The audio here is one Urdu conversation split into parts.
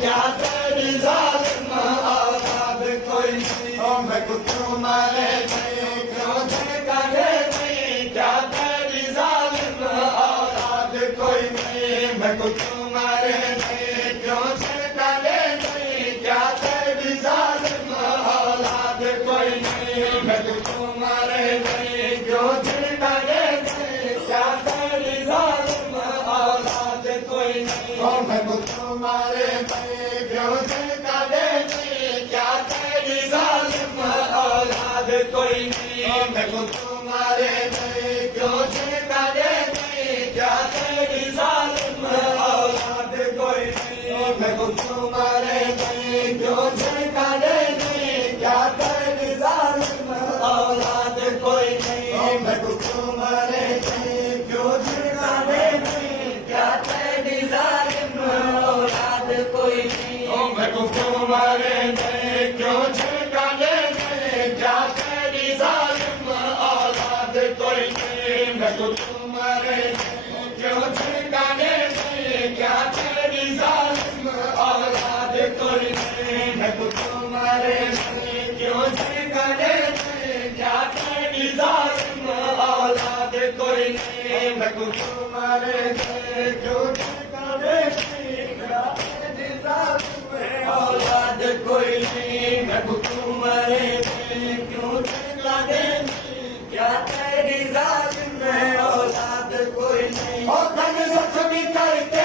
کیا تیری ظالم اولاد کوئی نہیں میں کو کیوں مارے نہیں کیوں جھٹکا دے نہیں کیا تیری ظالم اولاد کوئی نہیں میں کو کیوں مارے نہیں کیوں جھٹکا دے نہیں کیا تیری ظالم اولاد کوئی نہیں میں کو کیوں مارے نہیں کیوں جھٹکا دے نہیں کیا تیری ظالم اولاد کوئی نہیں میں کو کیوں مارے نہیں کیوں جھٹکا دے نہیں کیا تیری ظالم اولاد کوئی نہیں میں کو کیوں مارے نہیں کیوں جھٹکا دے نہیں کیا تیری ظالم اولاد کوئی نہیں میں کو کیوں مارے نہیں کیوں جھٹکا دے نہیں کیا تیری ظالم اولاد کوئی نہیں میں کو کیوں مارے نہیں کیوں جھٹکا دے نہیں کیا تیری ظالم اولاد کوئی نہیں میں کو کیوں مارے نہیں کیوں جھٹکا دے نہیں کیا تیری ظالم اولاد کوئی نہیں میں کو کیوں مارے نہیں کیوں جھٹکا دے نہیں کیا تیری ظالم اولاد کوئی نہیں میں کو کیوں مارے نہیں کیوں جھٹکا دے نہیں کیا تیری ظالم اولاد کوئی نہیں میں کو کیوں مارے نہیں کیوں جھٹکا دے نہیں کیا تیری ظالم اولاد کوئی نہیں میں کو کیوں مارے نہیں کیوں جھٹکا دے نہیں کیا تیری ظالم اولاد کوئی نہیں او کن زخمی کر کے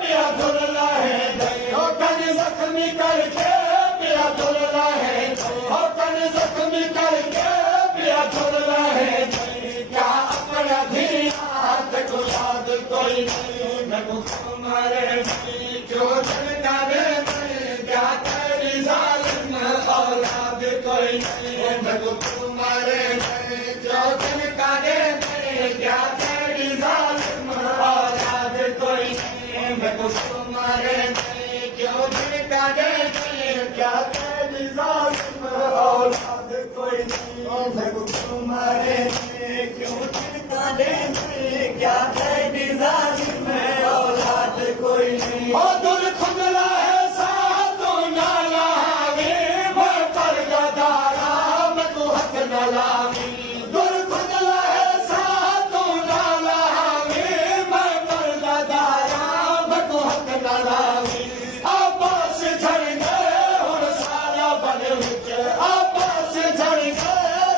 پیا دھلنا ہے دئی او کن زخمی کر کے پیا دھلنا ہے دئی او کن زخمی کر کے پیا دھلنا ہے دئی کیا اپنا دھیان کو یاد کوئی نہیں میں کو کیوں مارے نہیں کیوں جھٹکا دے نہیں کیا تیری ظالم اولاد کوئی نہیں میں کو کیوں مارے نہیں کیوں جھٹکا دے نہیں کیا تیری ظالم اولاد کوئی نہیں میں کو کیوں مارے نہیں کیوں جھٹکا دے نہیں کیا تیری ظالم اولاد کوئی نہیں میں کو کیوں مارے نہیں کیوں جھٹکا دے نہیں کیا تیری ظالم اولاد کوئی نہیں او دل کھجلا ہے ساتوں نالا میں پر گدارا میں تو حق نہ لاوی دل کھجلا ہے ساتوں نالا میں پر گدارا میں تو حق نہ لاوی آپس جھڑ گئے ہن سارا بن وچ آپس جھڑ گئے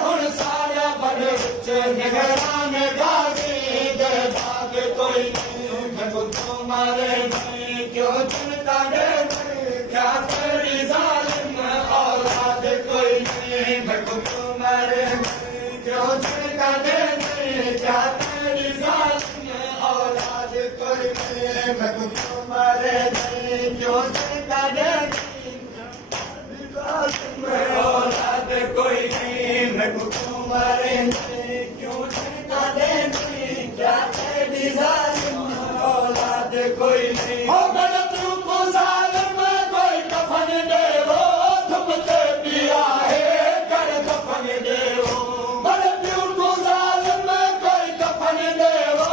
ہن سارا بن وچ نگران غازی دے باغ کوئی نہیں میں کو کیوں مارے نہیں کیوں جھٹکا دے نہیں کیا تیری ظالم اولاد کوئی نہیں میں کو کیوں مارے نہیں کیوں جھٹکا دے نہیں کیا تیری ظالم اولاد کوئی نہیں میں کو کیوں مارے نہیں کیوں جھٹکا دے نہیں ظالم اولاد کوئی نہیں میں کو کیوں مارے نہیں کیوں جھٹکا دے نہیں کیا تیری ظالم اولاد کوئی نہیں ہو غلط کو ظالم کوئی کفن دے وہ دھمتے پیا ہے کر کفن دے وہ غلط کو ظالم کوئی کفن دے وہ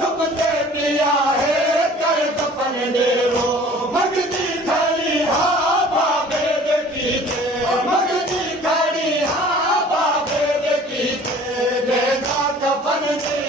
دھمتے پیا ہے کر کفن دے وہ مگدی کھڑی ہاں بابے کی تے مگدی کھڑی ہاں بابے کی تے دے گا کفن سے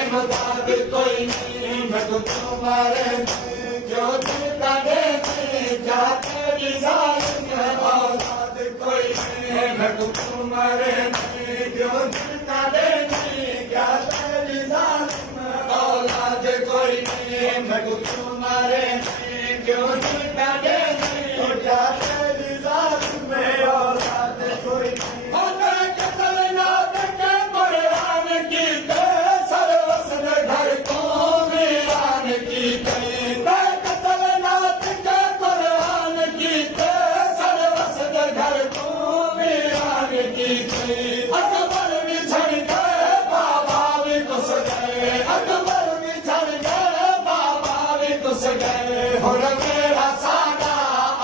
امداد کوئی نہیں میں کو کیوں مارے نہیں کیوں جھٹکا دے نہیں کیا تیری ظالم اولاد کوئی نہیں میں کو کیوں مارے نہیں کیوں جھٹکا دے نہیں کیا تیری ظالم اولاد کوئی نہیں میں کو کیوں مارے نہیں کیوں جھٹکا دے نہیں کیا تیری ظالم اولاد کوئی نہیں او تیرے قتل نات کے قرآن کی تے سر وسن گھر کو ویران کی تے تیرے قتل نات کے قرآن کی تے سر وسن گھر کو ویران کی تے اکبر بھی جھڑ گئے بابا بھی کس گئے اکبر بھی جھڑ گئے بابا بھی کس گئے ہن میرا سادہ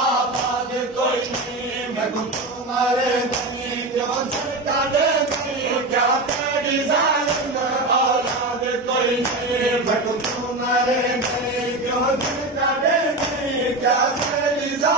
آباد کوئی نہیں میں کو کیوں مارے نہیں کیوں جھٹکا دے نہیں کیا تیری ظالم اولاد کوئی نہیں میں کو کیوں مارے نہیں کیوں جھٹکا دے نہیں کیا تیری ظالم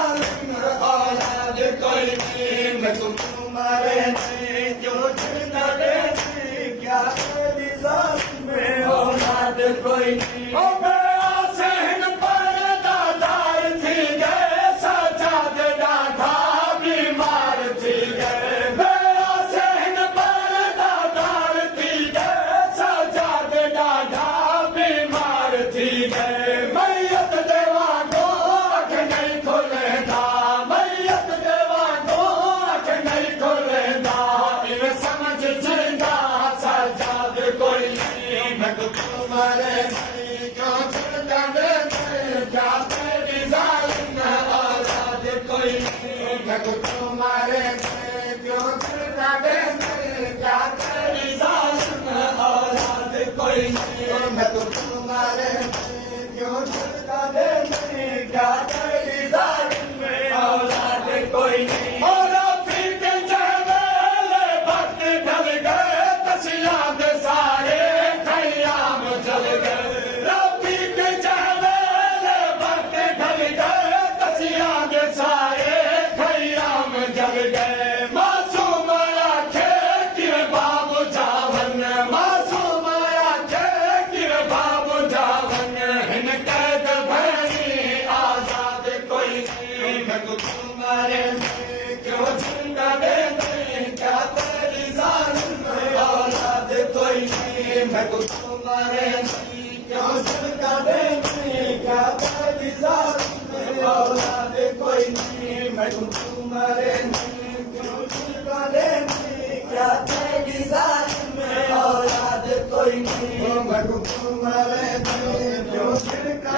میں تو کیوں مرے